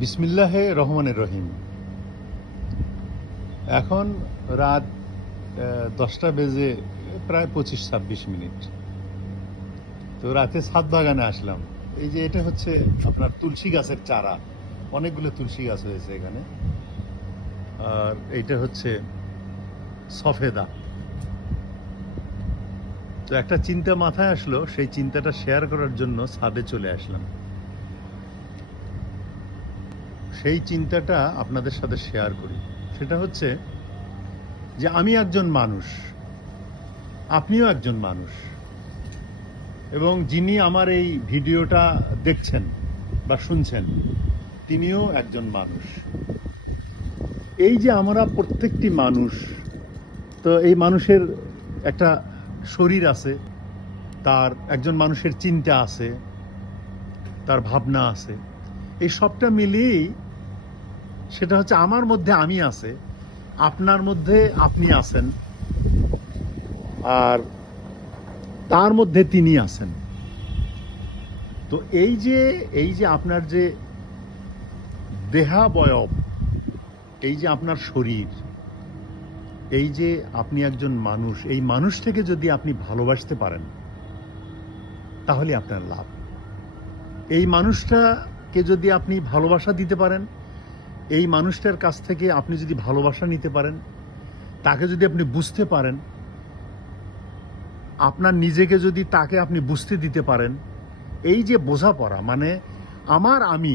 বিসমিল্লাহে রহমানের রহিম। এখন রাত 10টা বেজে প্রায় 25-26 মিনিট। তো রাতে ছাদ বাগানে আসলাম। এই যে এটা হচ্ছে আপনার তুলসী গাছের চারা, অনেকগুলো তুলসী গাছ হয়েছে এখানে। আর এইটা হচ্ছে সফেদা। তো একটা চিন্তা মাথায় আসলো, সেই চিন্তাটা শেয়ার করার জন্য ছাদে চলে আসলাম। সেই চিন্তাটা আপনাদের সাথে শেয়ার করি। সেটা হচ্ছে যে আমি একজন মানুষ, আপনিও একজন মানুষ, এবং যিনি আমার এই ভিডিওটা দেখছেন বা শুনছেন তিনিও একজন মানুষ। এই যে আমরা প্রত্যেকটি মানুষ, তো এই মানুষের একটা শরীর আছে, তার একজন মানুষের চিন্তা আছে, তার ভাবনা আছে, এই সবটা মিলিয়েই সেটা হচ্ছে আমার মধ্যে আমি আছে, আপনার মধ্যে আপনি আছেন, আর তার মধ্যে তিনি আছেন। তো এই যে আপনার যে দেহাবয়ব, এই যে আপনার শরীর, এই যে আপনি একজন মানুষ, এই মানুষটাকে যদি আপনি ভালোবাসতে পারেন তাহলে আপনার লাভ। এই মানুষটাকে যদি আপনি ভালোবাসা দিতে পারেন, এই মানুষটার কাছ থেকে আপনি যদি ভালোবাসা নিতে পারেন, তাকে যদি আপনি বুঝতে পারেন, আপনার নিজেকে যদি তাকে আপনি বুঝতে দিতে পারেন, এই যে বোঝাপড়া, মানে আমি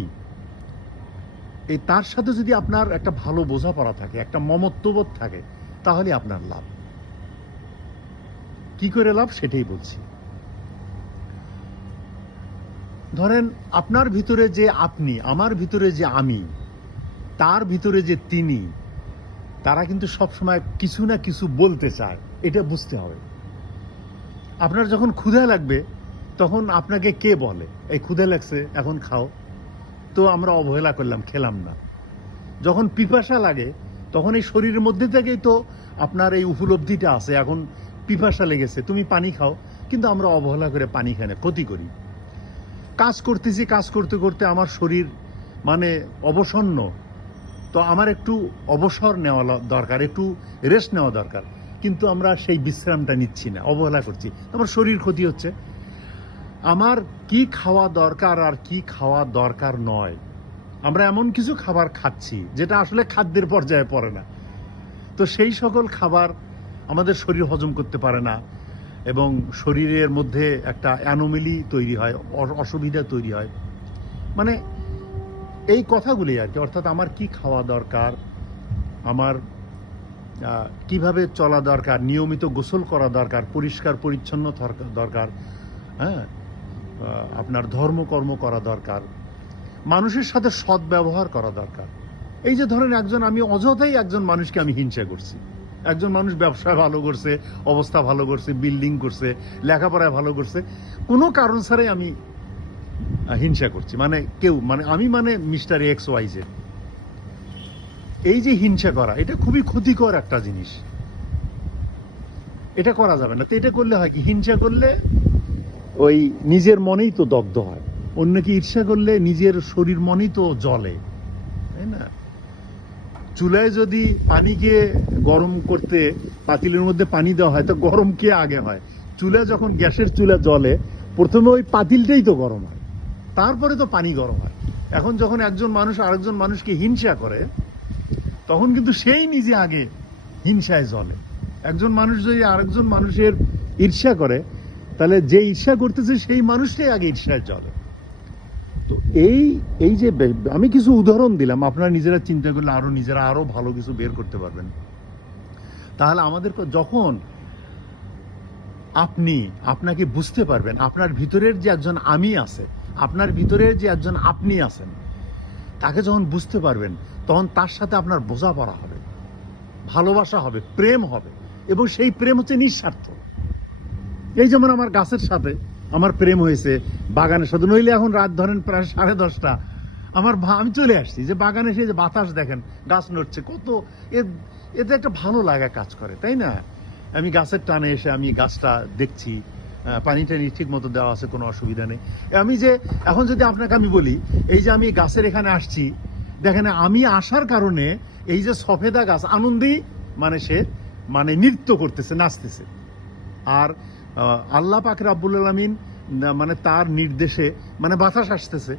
এই তার সাথে যদি আপনার একটা ভালো বোঝাপড়া থাকে, একটা মমত্ববোধ থাকে, তাহলে আপনার লাভ। কি করে লাভ সেটাই বলছি। ধরেন আপনার ভিতরে যে আপনি, আমার ভিতরে যে আমি, তার ভিতরে যে তিনি, তারা কিন্তু সবসময় কিছু না কিছু বলতে চায়, এটা বুঝতে হবে। আপনার যখন ক্ষুধা লাগবে তখন আপনাকে কে বলে এই ক্ষুধা লাগছে এখন খাও, তো আমরা অবহেলা করলাম, খেলাম না। যখন পিপাসা লাগে তখন এই শরীরের মধ্যে থেকেই তো আপনার এই উপলব্ধিটা আছে, এখন পিপাসা লেগেছে তুমি পানি খাও, কিন্তু আমরা অবহেলা করে পানি খাই না, ক্ষতি করি। কাজ করতেছি, কাজ করতে করতে আমার শরীর মানে অবসন্ন, তো আমার একটু অবসর নেওয়া দরকার, একটু রেস্ট নেওয়া দরকার, কিন্তু আমরা সেই বিশ্রামটা নিচ্ছি না, অবহেলা করছি, আমার শরীর ক্ষতি হচ্ছে। আমার কি খাওয়া দরকার আর কি খাওয়া দরকার নয়, আমরা এমন কিছু খাবার খাচ্ছি যেটা আসলে খাদ্যের পর্যায়ে পড়ে না। তো সেই সকল খাবার আমাদের শরীর হজম করতে পারে না, এবং শরীরের মধ্যে একটা অ্যানোমেলি তৈরি হয়, অসুবিধা তৈরি হয়। মানে এই কথাগুলি আর কি, অর্থাৎ আমার কি খাওয়া দরকার, আমার কিভাবে চলা দরকার, নিয়মিত গোসল করা দরকার, পরিষ্কার পরিচ্ছন্ন দরকার, হ্যাঁ, আপনার ধর্মকর্ম করা দরকার, মানুষের সাথে সৎ ব্যবহার করা দরকার। এই যে ধরেন আমি অযথাই একজন মানুষকে আমি হিংসা করছি, একজন মানুষ ব্যবসা ভালো করছে, অবস্থা ভালো করছে, বিল্ডিং করছে, লেখাপড়ায় ভালো করছে, কোনো কারণ ছাড়াই আমি হিংসা করছি, মানে কেউ, মানে আমি, মানে মিস্টার XYZ। এই যে হিংসা করা, এটা খুবই ক্ষতিকর একটা জিনিস, এটা করা যাবে না। তো এটা করলে হয় কি, হিংসা করলে ওই নিজের মনেই তো দগ্ধ হয়, অন্যকে ঈর্ষা করলে নিজের শরীর মনেই তো জ্বলে, তাই না? চুলায় যদি পানিকে গরম করতে পাতিলের মধ্যে পানি দেওয়া হয়, তো গরম কে আগে হয়? চুলা, যখন গ্যাসের চুলা জ্বলে প্রথমে ওই পাতিলটাই তো গরম হয়, তারপরে তো পানি গরম হয়। এখন যখন একজন মানুষ আরেকজন মানুষকে হিংসা করে, তখন কিন্তু সেই নিজে আগে হিংসায় জ্বলে। একজন মানুষ যদি আরেকজন মানুষের ঈর্ষা করে, তাহলে যে ঈর্ষা করতেছে সেই মানুষটাই আগে ঈর্ষায় জ্বলে। তো এই যে আমি কিছু উদাহরণ দিলাম, আপনারা নিজেরা চিন্তা করলে নিজেরা আরো ভালো কিছু বের করতে পারবেন। তাহলে আমাদের যখন আপনি আপনাকে বুঝতে পারবেন, আপনার ভিতরের যে একজন আমি আছে, আপনার ভিতরের যে একজন আপনি আছেন, তাকে যখন বুঝতে পারবেন, তখন তার সাথে আপনার বোঝাপড়া হবে, ভালোবাসা হবে, প্রেম হবে, এবং সেই প্রেম হচ্ছে নিঃস্বার্থ। এই যেমন আমার গাছের সাথে আমার প্রেম হয়েছে, বাগানের সাথে। নইলে এখন রাত ধরেন প্রায় 10:30, আমি চলে আসছি যে বাগানে, এসে যে বাতাস দেখেন, গাছ নড়ছে, কত এতে একটা ভালো লাগা কাজ করে, তাই না? আমি গাছের টানে এসে আমি গাছটা দেখছি, পানি টানি ঠিক মতো দেওয়া আছে, কোনো অসুবিধা নেই। আমি যে এখন যদি আপনাকে আমি বলি, এই যে আমি গাছের এখানে আসছি, দেখেন আমি আসার কারণে এই যে সফেদা গাছ আনন্দেই মানে সে মানে নৃত্য করতেছে, নাচতেছে। আর আল্লাহ পাক রাব্বুল আলামিন মানে তার নির্দেশে মানে বাতাস আসতেছে,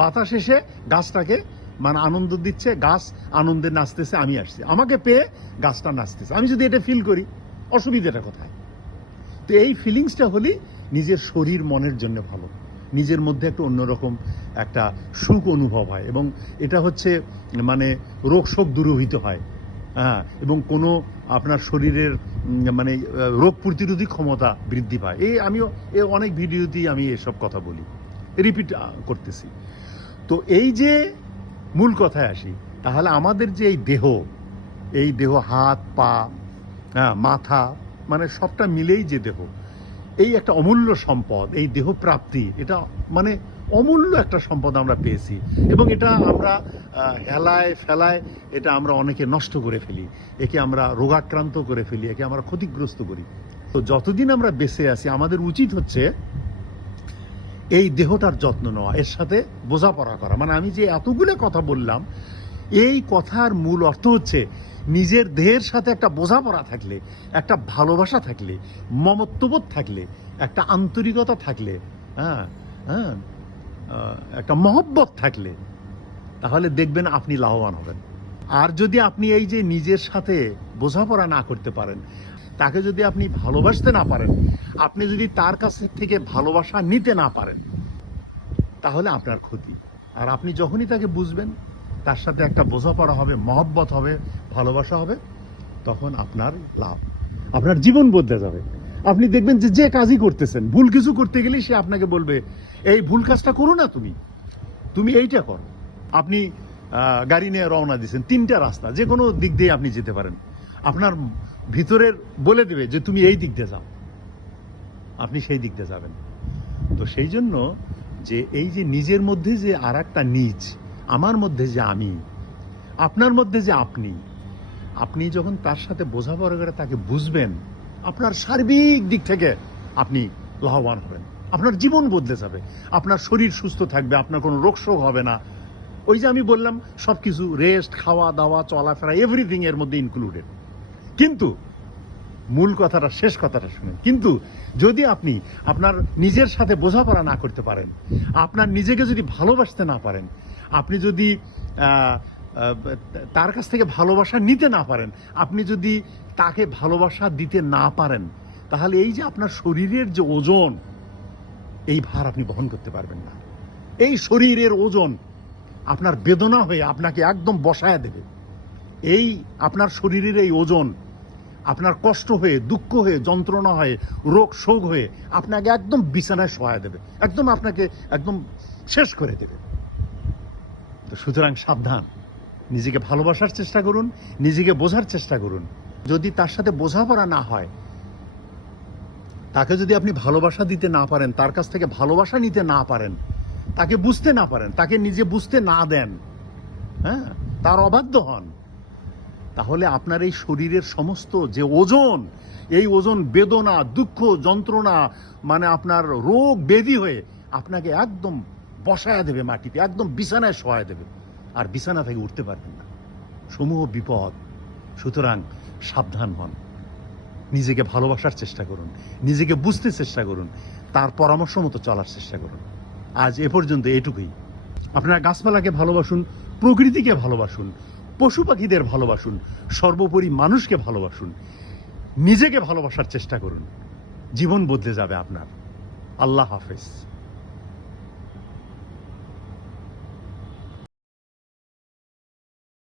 বাতাস এসে গাছটাকে মানে আনন্দ দিচ্ছে, গাছ আনন্দে নাচতেছে, আমি আসছি, আমাকে পেয়ে গাছটা নাচতেছে। আমি যদি এটা ফিল করি, অসুবিধাটা কোথায়? তো এই ফিলিংসটা হলেই নিজের শরীর মনের জন্য ভালো, নিজের মধ্যে একটা অন্যরকম একটা সুখ অনুভব হয়, এবং এটা হচ্ছে মানে রোগ শোক দূরীভূত হয়। হ্যাঁ, এবং কোনো আপনার শরীরের মানে রোগ প্রতিরোধী ক্ষমতা বৃদ্ধি পায়। আমিও অনেক ভিডিওতেই আমি এসব কথা বলি, রিপিট করতেছি। তো এই যে মূল কথায় আসি, তাহলে আমাদের যে এই দেহ হাত পা, হ্যাঁ, মাথা, মানে সবটা মিলেই যে দেহ, এই একটা অমূল্য সম্পদ, এই দেহ প্রাপ্তি, এটা মানে অমূল্য একটা সম্পদ আমরা পেয়েছি, এবং এটা আমরা হেলায় ফেলায় এটা আমরা অনেকে নষ্ট করে ফেলি, একে আমরা রোগাক্রান্ত করে ফেলি, একে আমরা ক্ষতিগ্রস্ত করি। তো যতদিন আমরা বেঁচে আছি আমাদের উচিত হচ্ছে এই দেহটার যত্ন নেওয়া, এর সাথে বোঝাপড়া করা। মানে আমি যে এতগুলো কথা বললাম, এই কথার মূল অর্থ হচ্ছে নিজের দেহের সাথে একটা বোঝাপড়া থাকলে, একটা ভালোবাসা থাকলে, মমত্ববোধ থাকলে, একটা আন্তরিকতা থাকলে, হ্যাঁ হ্যাঁ, একটা মহব্বত থাকলে, তাহলে দেখবেন আপনি লাভবান হবেন। আর যদি আপনি এই যে নিজের সাথে বোঝাপড়া না করতে পারেন, তাকে যদি আপনি ভালোবাসতে না পারেন, আপনি যদি তার কাছ থেকে ভালোবাসা নিতে না পারেন, তাহলে আপনার ক্ষতি। আর আপনি যখনই তাকে বুঝবেন, তার সাথে একটা বোঝাপড়া হবে, মহব্বত হবে, ভালোবাসা হবে, তখন আপনার লাভ, আপনার জীবন বদলে যাবে। আপনি দেখবেন যে যে কাজই করতেছেন, ভুল কিছু করতে গেলেই সে আপনাকে বলবে এই ভুল কাজটা করো না, তুমি এইটা করো। আপনি গাড়ি নিয়ে রওনা দিচ্ছেন, 3টা রাস্তা, যে কোনো দিক দিয়ে আপনি যেতে পারেন, আপনার ভিতরের বলে দেবে যে তুমি এই দিক দিয়ে যাও, আপনি সেই দিক দিয়ে যাবেন। তো সেই জন্য যে এই যে নিজের মধ্যে যে আর একটা নিজ, আমার মধ্যে যে আমি, আপনার মধ্যে যে আপনি যখন তার সাথে বোঝাপড়া করে তাকে বুঝবেন, আপনার সার্বিক দিক থেকে আপনি লাভবান হবেন, আপনার জীবন বদলে যাবে, আপনার শরীর সুস্থ থাকবে, আপনার কোনো রোগ শোক হবে না। ওই যে আমি বললাম সবকিছু, রেস্ট, খাওয়া দাওয়া, চলাফেরা, এভরিথিং এর মধ্যে ইনক্লুডেড। কিন্তু মূল কথাটা, শেষ কথাটা শুনেন, কিন্তু যদি আপনি আপনার নিজের সাথে বোঝাপড়া না করতে পারেন, আপনার নিজেকে যদি ভালোবাসতে না পারেন, আপনি যদি তার কাছ থেকে ভালোবাসা নিতে না পারেন, আপনি যদি তাকে ভালোবাসা দিতে না পারেন, তাহলে এই যে আপনার শরীরের যে ওজন, এই ভার আপনি বহন করতে পারবেন না। এই শরীরের ওজন আপনার বেদনা হয়ে আপনাকে একদম বসায় দেবে। এই আপনার শরীরের এই ওজন আপনার কষ্ট হয়ে, দুঃখ হয়ে, যন্ত্রণা হয়ে, রোগ শোক হয়ে আপনাকে একদম বিছানায় শোয়া দেবে, একদম আপনাকে একদম শেষ করে দেবে। তো সুতরাং সাবধান, নিজেকে ভালোবাসার চেষ্টা করুন, নিজেকে বোঝার চেষ্টা করুন। যদি তার সাথে বোঝাপড়া না হয়, তাকে যদি আপনি ভালোবাসা দিতে না পারেন, তার কাছ থেকে ভালোবাসা নিতে না পারেন, তাকে বুঝতে না পারেন, তাকে নিজে বুঝতে না দেন, হ্যাঁ, তার অবাধ্য হন, তাহলে আপনার এই শরীরের সমস্ত যে ওজন, এই ওজন বেদনা, দুঃখ, যন্ত্রণা, মানে আপনার রোগ ব্যাধি হয়ে আপনাকে একদম বসায় দেবে মাটিতে, একদম বিছানায় শোয়া দেবে, আর বিছানা থেকে উঠতে পারবেন না। সমূহ বিপদ। সুতরাং সাবধান হন, নিজেকে ভালোবাসার চেষ্টা করুন, নিজেকে বুঝতে চেষ্টা করুন, তার পরামর্শ মতো চলার চেষ্টা করুন। আজ এ পর্যন্ত এটুকুই। আপনারা গাছপালাকে ভালোবাসুন, প্রকৃতিকে ভালোবাসুন, পশু পাখিদের ভালোবাসুন, সর্বোপরি মানুষকে ভালোবাসুন, নিজেকে ভালোবাসার চেষ্টা করুন। জীবন বদলে যাবে আপনার। আল্লাহ হাফেজ।